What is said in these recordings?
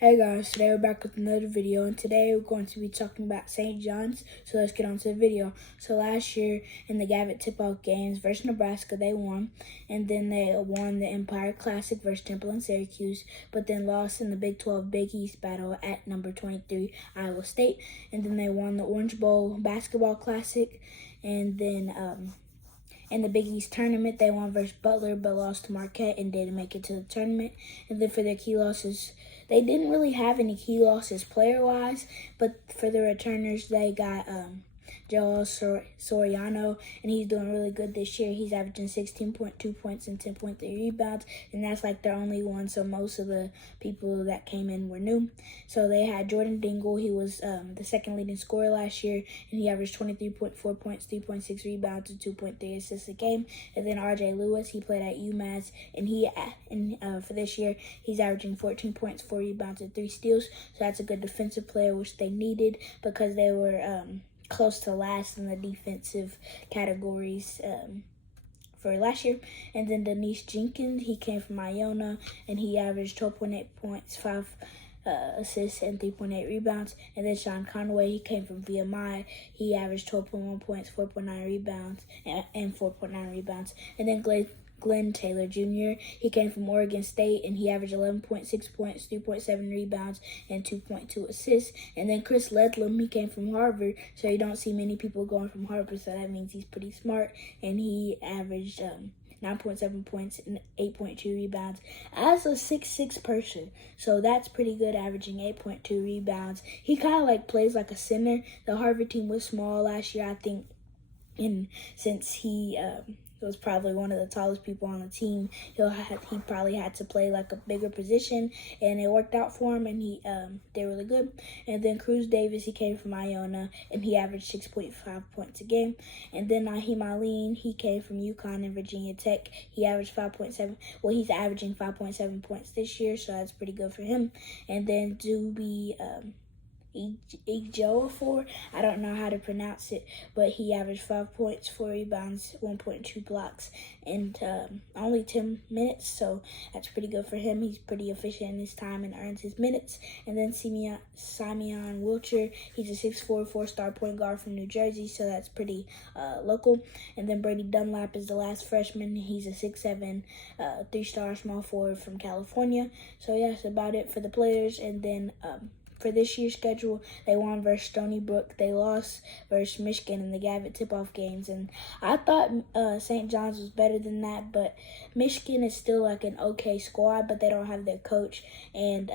Hey guys, today we're back with another video, and today we're going to be talking about St. John's, so let's get on to the video. So last year in the Gavitt Tip-Off games versus Nebraska, they won, and then they won the Empire Classic versus Temple and Syracuse, but then lost in the Big 12 Big East battle at number 23 Iowa State, and then they won the Orange Bowl Basketball Classic, and then in the Big East tournament, they won versus Butler, but lost to Marquette and didn't make it to the tournament. And then for their key losses, they didn't really have any key losses player-wise, but for the returners, they got Joel Soriano, and he's doing really good this year. He's averaging 16.2 points and 10.3 rebounds, and that's like their only one, so most of the people that came in were new. So they had Jordan Dingle. He was the second leading scorer last year, and he averaged 23.4 points, 3.6 rebounds, and 2.3 assists a game. And then R.J. Lewis, he played at UMass, and for this year, he's averaging 14 points, 4 rebounds, and 3 steals. So that's a good defensive player, which they needed because they were close to last in the defensive categories for last year. And then Denise Jenkins, he came from Iona, and he averaged 12.8 points, 5 assists, and 3.8 rebounds. And then Sean Conway, he came from VMI. He averaged 12.1 points, 4.9 rebounds, and 4.9 rebounds. And then Glenn Taylor Jr., he came from Oregon State, and he averaged 11.6 points, 3.7 rebounds, and 2.2 assists. And then Chris Ledlam, he came from Harvard, so you don't see many people going from Harvard, so that means he's pretty smart, and he averaged 9.7 points and 8.2 rebounds as a 6'6" person. So that's pretty good, averaging 8.2 rebounds. He kind of like plays like a center. The Harvard team was small last year, I think, and since he was probably one of the tallest people on the team, he probably had to play like a bigger position, and it worked out for him, and he did really good. And then Cruz Davis, he came from Iona, and he averaged 6.5 points a game. And then Naheem Aline, he came from UConn and Virginia Tech. He averaged 5.7. Well, he's averaging 5.7 points this year, so that's pretty good for him. And then Zuby Ejiofor, I don't know how to pronounce it, but he averaged 5 points, 4 rebounds, 1.2 blocks, and only 10 minutes, so that's pretty good for him. He's pretty efficient in his time and earns his minutes. And then Simeon Wilcher, he's a 6'4", 4-star point guard from New Jersey, so that's pretty local. And then Brady Dunlap is the last freshman. He's a 6'7", 3-star small forward from California. So yeah, that's about it for the players. And then for this year's schedule, they won versus Stony Brook. They lost versus Michigan in the Gavitt Tip-Off games. And I thought St. John's was better than that, but Michigan is still like an okay squad, but they don't have their coach, and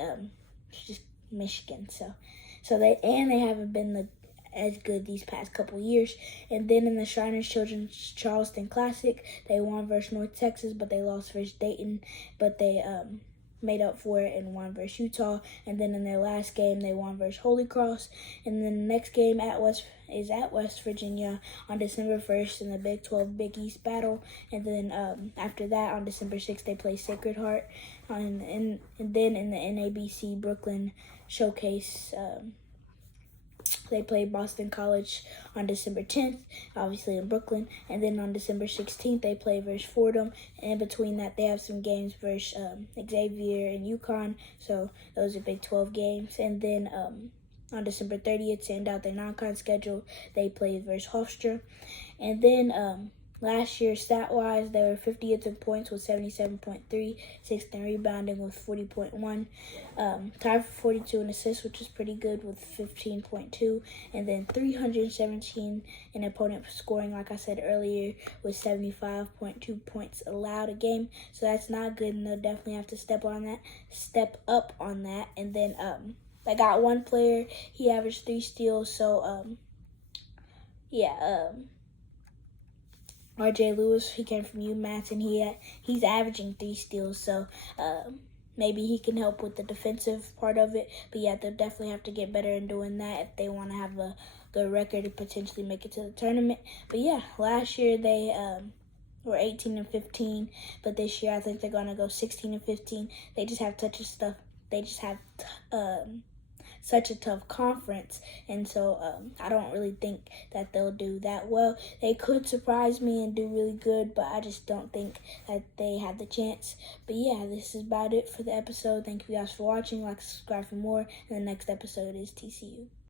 it's just Michigan. So they haven't been as good these past couple years. And then in the Shriners Children's Charleston Classic, they won versus North Texas, but they lost versus Dayton. But they made up for it and won versus Utah. And then in their last game, they won versus Holy Cross. And then the next game at West Virginia on December 1st in the Big 12 Big East battle. And then after that, on December 6th, they play Sacred Heart. And then in the NABC Brooklyn Showcase, they played Boston College on December 10th, obviously in Brooklyn. And then on December 16th, they play versus Fordham. And in between that, they have some games versus Xavier and UConn. So those are Big 12 games. And then on December 30th, to end out their non-con schedule, they play versus Hofstra. And then last year, stat-wise, they were 50th in points with 77.3, 6th in rebounding with 40.1, tied for 42 in assists, which is pretty good with 15.2, and then 317 in opponent scoring, like I said earlier, with 75.2 points allowed a game. So that's not good, and they'll definitely have to step up on that. And then they got one player, he averaged 3 steals, so R.J. Lewis, he came from UMass, and he's averaging 3 steals, so maybe he can help with the defensive part of it. But yeah, they'll definitely have to get better in doing that if they want to have a good record and potentially make it to the tournament. But yeah, last year they were 18-15, but this year I think they're gonna go 16-15. They just have touches stuff. They just have such a tough conference, and so I don't really think that they'll do that well. They could surprise me and do really good, but I just don't think that they have the chance. But yeah, this is about it for the episode. Thank you guys for watching. Like, subscribe for more, and the next episode is TCU.